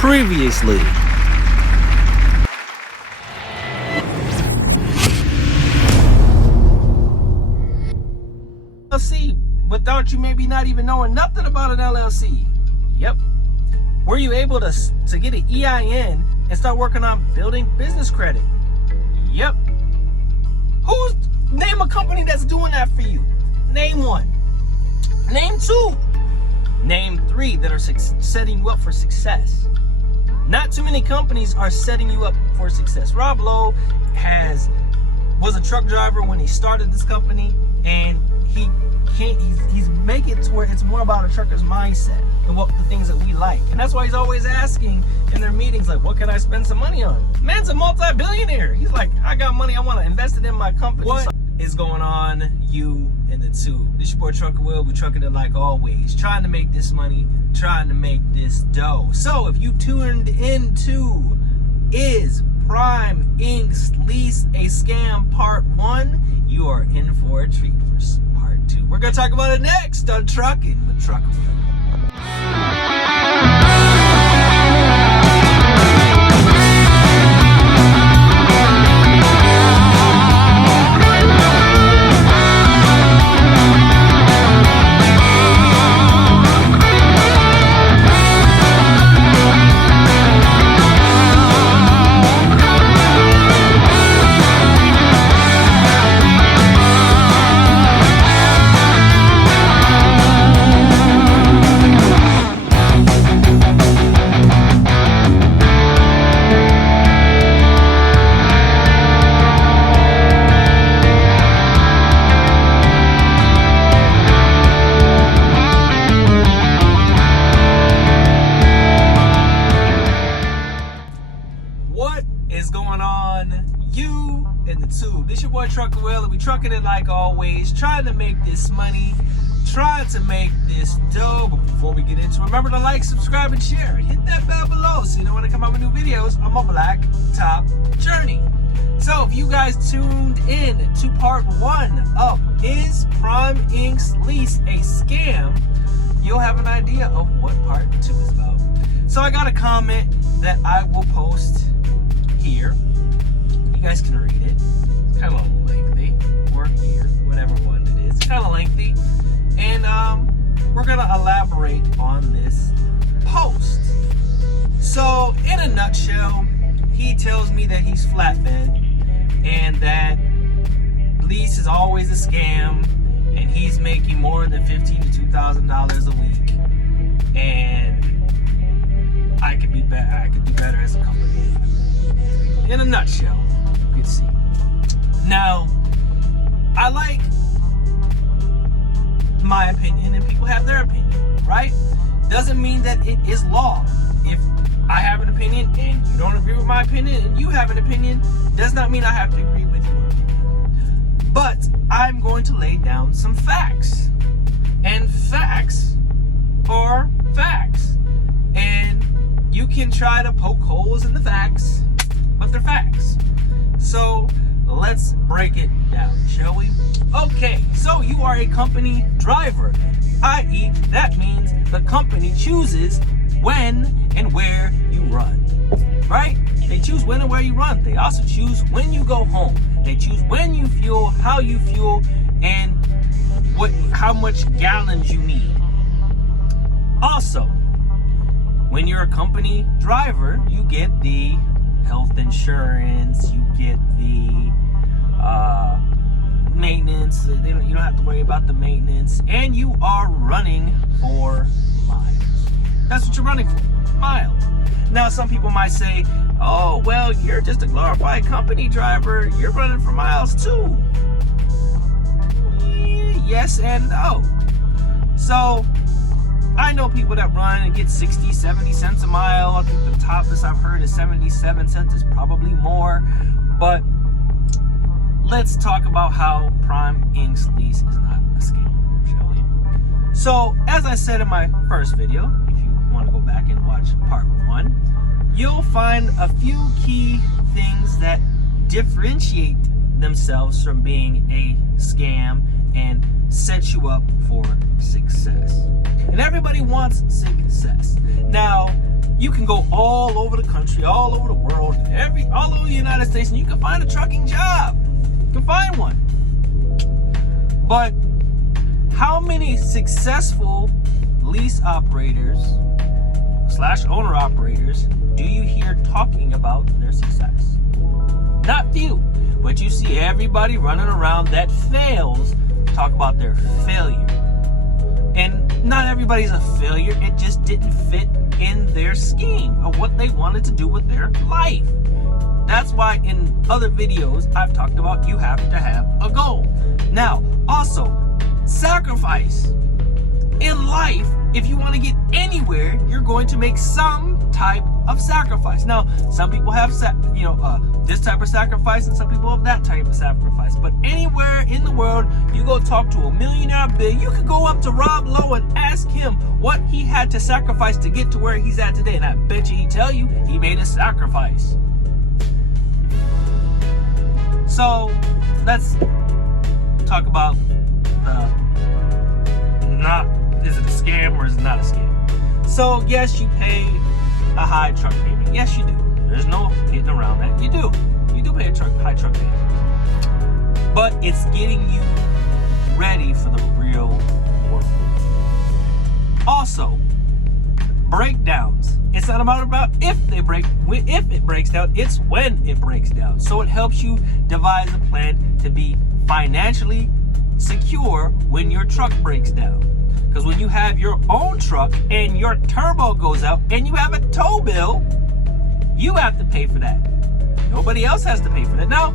Previously. LLC, without you maybe not even knowing nothing about an LLC. Yep. Were you able to get an EIN and start working on building business credit? Yep. Name a company that's doing that for you. Name one. Name two. Name three that are setting you up for success. Not too many companies are setting you up for success. Rob Lowe was a truck driver when he started this company, and he's making it to where it's more about a trucker's mindset and what the things that we like. And that's why he's always asking in their meetings, like, what can I spend some money on? Man's a multi-billionaire. He's like, I got money, I want to invest it in my company. What is going on, you and the tube? This your boy Trucker Will. We trucking it like always, trying to make this money, trying to make this dough. So if you tuned into Is Prime Inc.'s Lease a Scam Part 1, you are in for a treat for Part 2. We're going to talk about it next on Trucking with Trucker Will. Trucker Will, and we trucking it like always, trying to make this money, trying to make this dough. But before we get into it, remember to like, subscribe, and share. Hit that bell below so you know when I come out with new videos on my black top journey. So if you guys tuned in to Part 1 of Is Prime Inc.'s Lease a Scam, you'll have an idea of what Part 2 is about. So I got a comment that I will post here. You guys can read it. It's kind of lengthy, or here, whatever one it is. It's kind of lengthy, and we're gonna elaborate on this post. So, in a nutshell, he tells me that he's flatbed and that lease is always a scam, and he's making more than $1,500 to $2,000 a week, and I could be better. I could do better as a company. In a nutshell, you can see. Now, I like my opinion, and people have their opinion, right? Doesn't mean that it is law. If I have an opinion and you don't agree with my opinion, and you have an opinion, does not mean I have to agree with your opinion. But I'm going to lay down some facts. And facts are facts. And you can try to poke holes in the facts, but they're facts. So let's break it down, shall we? Okay, so you are a company driver, i.e. that means the company chooses when and where you run, right? They choose when and where you run. They also choose when you go home. They choose when you fuel, how you fuel, and how much gallons you need. Also, when you're a company driver, you get the health insurance, you get the maintenance. You don't have to worry about the maintenance, and you are running for miles. That's what you're running for, miles. Now, some people might say, oh, well, you're just a glorified company driver, you're running for miles too. Yes and no. So I know people that run and get 60, 70 cents a mile. I think the topless I've heard is 77 cents, is probably more. But let's talk about how Prime Inc.'s lease is not a scam, shall we? So, as I said in my first video, if you want to go back and watch Part 1, you'll find a few key things that differentiate themselves from being a scam and set you up for success. And everybody wants success. Now, You can go all over the country, all over the world, all over the United States, and you can find a trucking job. You can find one. But how many successful lease operators / owner operators do you hear talking about their success? Not few, but you see everybody running around that fails talk about their failure. And not everybody's a failure, it just didn't fit in their scheme of what they wanted to do with their life. That's why in other videos I've talked about you have to have a goal. Now, also, sacrifice. In life, if you want to get anywhere, you're going to make some type of sacrifice. Now, some people have this type of sacrifice, and some people have that type of sacrifice. But anywhere in the world, you go talk to a millionaire, you could go up to Rob Lowe and ask him what he had to sacrifice to get to where he's at today, and I bet you he'd tell you he made a sacrifice. So let's talk about is it a scam or is it not a scam? So yes, you pay a high truck payment. Yes, you do. There's no getting around that. You do pay a high truck payment. But it's getting you ready for the real world. Also, breakdowns. It's not about if it breaks down, it's when it breaks down. So it helps you devise a plan to be financially secure when your truck breaks down. Because when you have your own truck and your turbo goes out and you have a tow bill, you have to pay for that. Nobody else has to pay for that. Now,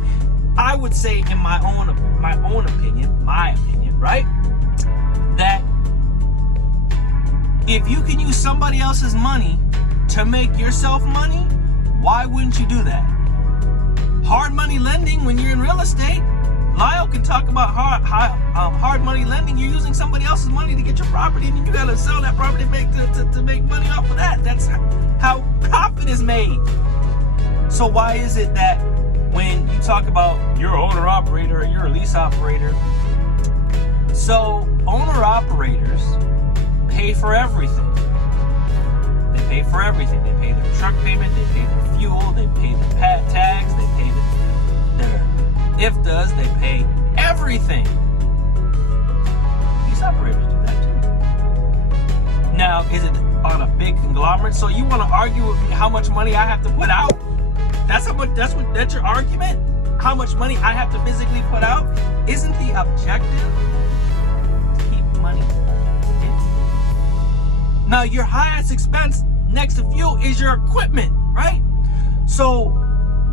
I would say in my own opinion, right? That if you can use somebody else's money to make yourself money, why wouldn't you do that? Hard money lending when you're in real estate. Lyle can talk about hard money lending. You're using somebody else's money to get your property, and you got to sell that property to make money off of that. That's how profit is made. So why is it that when you talk about your owner operator or you're a lease operator, so owner operators pay for everything. They pay for everything. They pay their truck payment, they pay their fuel, they pay their pad tags, they pay their IFTAs, they pay everything. These operators do that too. Now, is it on a big conglomerate? So you want to argue with me how much money I have to put out? That's your argument? How much money I have to physically put out? Isn't the objective to keep money in? Now, your highest expense next to fuel is your equipment, right? So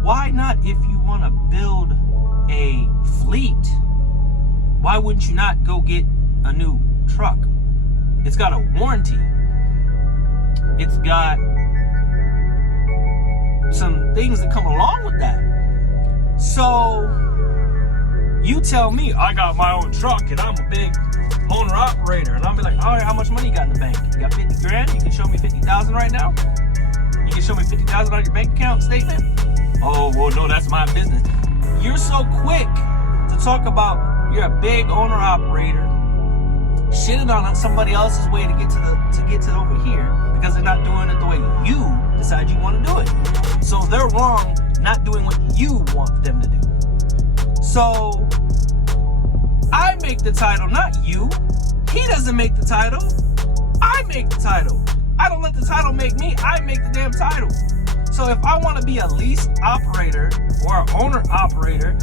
why not, if you want to build a fleet, why wouldn't you not go get a new truck? It's got a warranty. It's got some things that come along with that. So you tell me I got my own truck and I'm a big owner operator, and I'll be like, all right, how much money you got in the bank? You got 50 grand? You can show me 50,000 right now? You can show me 50,000 on your bank account statement? Oh, well, no, that's my business. You're so quick to talk about you're a big owner operator, shitting on somebody else's way to get to over here because they're not doing it the way you decide you want to do it. So they're wrong not doing what you want them to do. So I make the title, not you. He doesn't make the title. I make the title. I don't let the title make me. I make the damn title. So if I want to be a lease operator or an owner operator,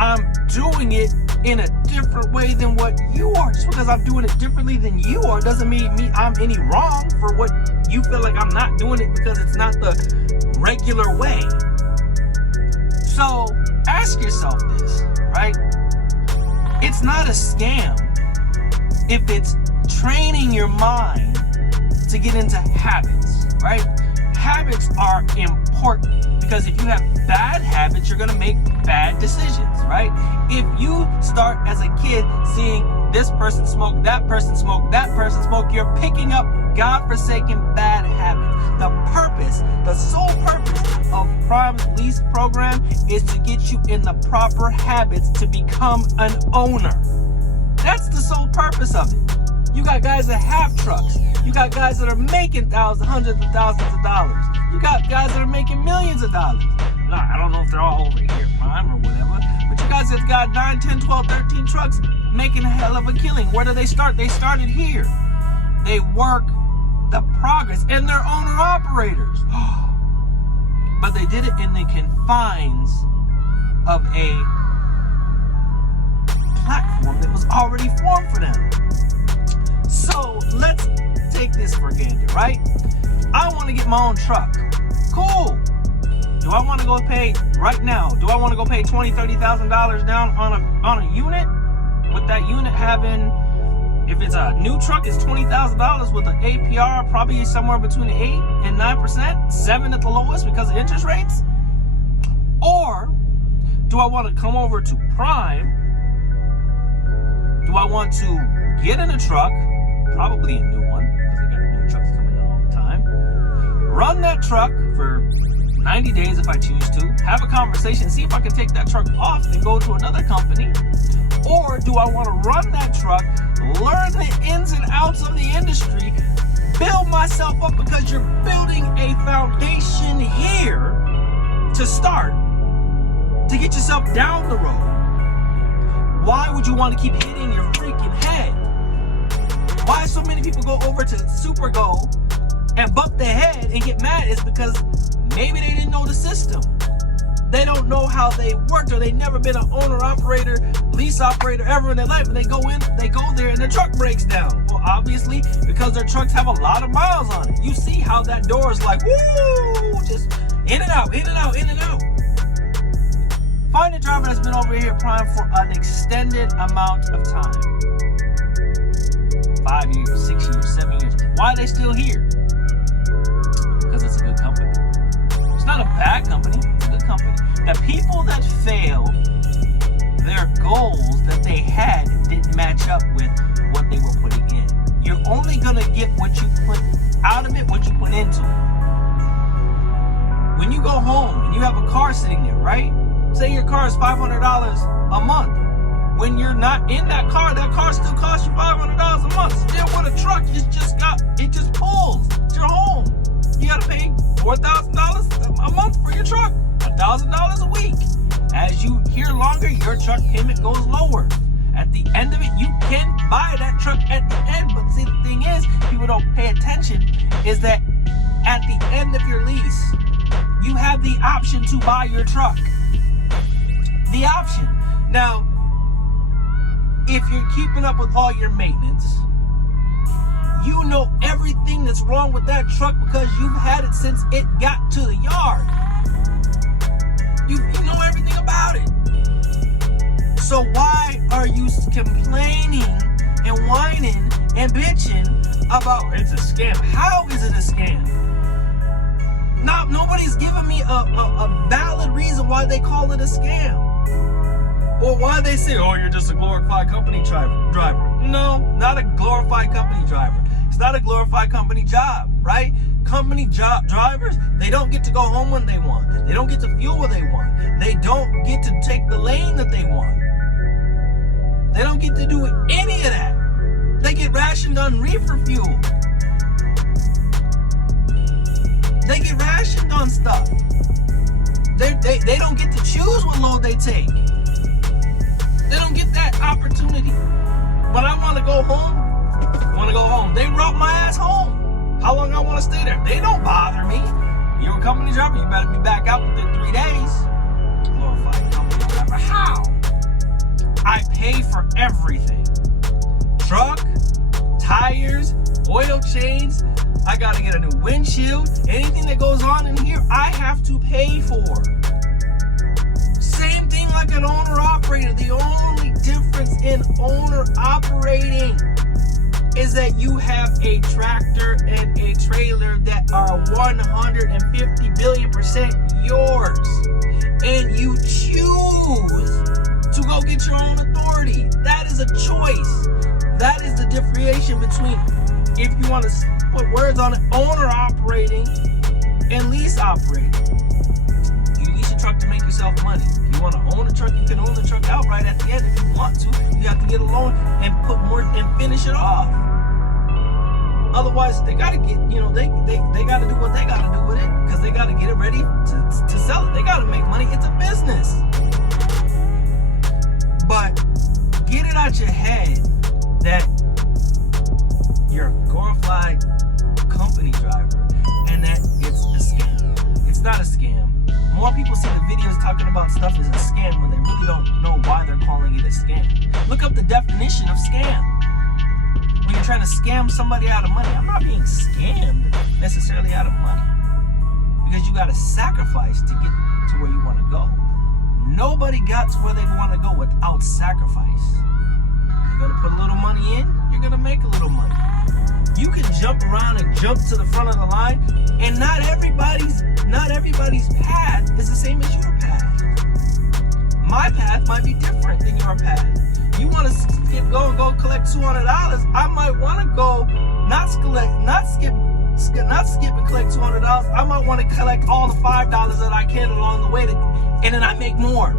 I'm doing it in a different way than what you are. Just because I'm doing it differently than you are doesn't mean I'm any wrong for what you feel like I'm not doing it because it's not the regular way. So ask yourself this, right? It's not a scam if it's training your mind to get into habits, right? Habits are important because if you have bad habits, you're gonna make bad decisions, right? If you start as a kid seeing this person smoke, that person smoke, that person smoke, you're picking up godforsaken bad habits. The sole purpose of Prime's lease program is to get you in the proper habits to become an owner. That's the sole purpose of it. You got guys that have trucks. You got guys that are making thousands, hundreds of thousands of dollars. You got guys that are making millions of dollars. Now, I don't know if they're all over here at Prime or whatever, but you guys have got 9, 10, 12, 13 trucks making a hell of a killing. Where do they start? They started here. They work the progress, and they're owner-operators. But they did it in the confines of a platform that was already formed for them. So let's take this for a gander, right? I want to get my own truck. Cool. Do I want to go pay right now? Do I want to go pay $20,000, $30,000 down on a unit? With that unit having, if it's a new truck, it's $20,000 with an APR probably somewhere between 8 and 9%, 7 at the lowest because of interest rates? Or do I want to come over to Prime? Do I want to get in a truck, probably a new one, because they got new trucks coming in all the time, run that truck for 90 days if I choose to, have a conversation, see if I can take that truck off and go to another company? Or do I want to run that truck, learn the ins and outs of the industry, build myself up, because you're building a foundation here to start, to get yourself down the road. Why would you want to keep hitting your freaking head? Why so many people go over to SuperGo and bump their head and get mad is because maybe they didn't know the system. They don't know how they worked, or they never been an owner operator, lease operator ever in their life, and they go there and their truck breaks down. Well, obviously, because their trucks have a lot of miles on it. You see how that door is like, woo, just in and out, in and out, in and out. Find a driver that's been over here at Prime for an extended amount of time. 5 years, 6 years, 7 years. Why are they still here? Because it's a good company. It's not a bad company, it's a good company. The people that fail, their goals that they had didn't match up with what they were putting in. You're only gonna get what you put out of it, what you put into it. When you go home and you have a car sitting there, right? Say your car is $500 a month. When you're not in that car still costs you $500 a month. Still with a truck, it just pulls. It's your home. You gotta pay $4,000 a month for your truck, $1,000 a week. As you hear longer, your truck payment goes lower. At the end of it, you can buy that truck at the end. But see, the thing is, people don't pay attention, is that at the end of your lease, you have the option to buy your truck. The option. Now, if you're keeping up with all your maintenance, you know everything that's wrong with that truck because you've had it since it got to the yard. You know everything about it. So why are you complaining and whining and bitching about it's a scam? How is it a scam? Nobody's giving me a valid reason why they call it a scam. Or why they say, oh, you're just a glorified company driver. No, not a glorified company driver. It's not a glorified company job, right? Company job drivers, they don't get to go home when they want. They don't get to fuel when they want. They don't get to take the lane that they want. They don't get to do any of that. They get rationed on reefer fuel. They get rationed on stuff. They don't get to choose what load they take. They don't get that opportunity. When I want to go home, they route my ass home. How long I want to stay there? They don't bother me. You're a company driver, you better be back out within 3 days. Glorified company driver. How? I pay for everything. Truck, tires, oil change. I gotta get a new windshield. Anything that goes on in here, I have to pay for. Same thing like an owner-operator. The only difference in owner-operating is that you have a tractor and a trailer that are 150 billion% yours. And you choose to go get your own authority. That is a choice. That is the differentiation between, if you want to put words on it, owner operating and lease operating. You lease a truck to make yourself money. If you want to own a truck, you can own the truck outright at the end if you want to. You have to get a loan and put more and finish it off. Otherwise, they gotta get, they gotta do what they gotta do with it, because they gotta get it ready to sell it. They gotta make money. It's a business. But get it out your head that you're a glorified company driver and that it's a scam. It's not a scam. More people see the videos talking about stuff as a scam when they really don't know why they're calling it a scam. Look up the definition of scam. When you're trying to scam somebody out of money, I'm not being scammed necessarily out of money, because you got to sacrifice to get to where you want to go. Nobody got to where they want to go without sacrifice. You're going to put a little money in, you're going to make a little money. You can jump around and jump to the front of the line, and not everybody's path is the same as your path. My path might be different than your path. You want to go collect $200, I might want to go not skip and collect $200. I might want to collect all the $5 that I can along the way, and then I make more.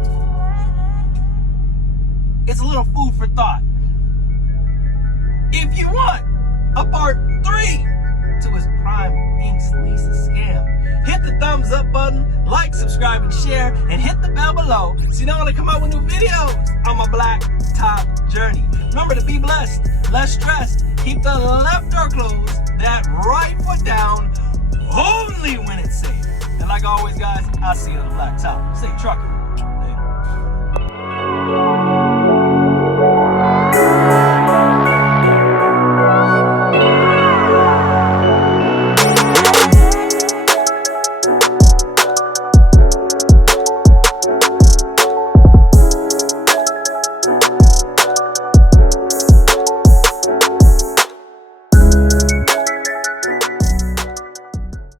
It's a little food for thought. If you want a part 3 to his Prime Inks lease scam, hit the thumbs up button, like, subscribe, and share, and hit the bell below so you know when I come out with new videos on my black top journey. Remember to be blessed, less stressed, keep the left door closed, that right foot down, only when it's safe. And like always, guys, I'll see you on the black top. Stay trucking.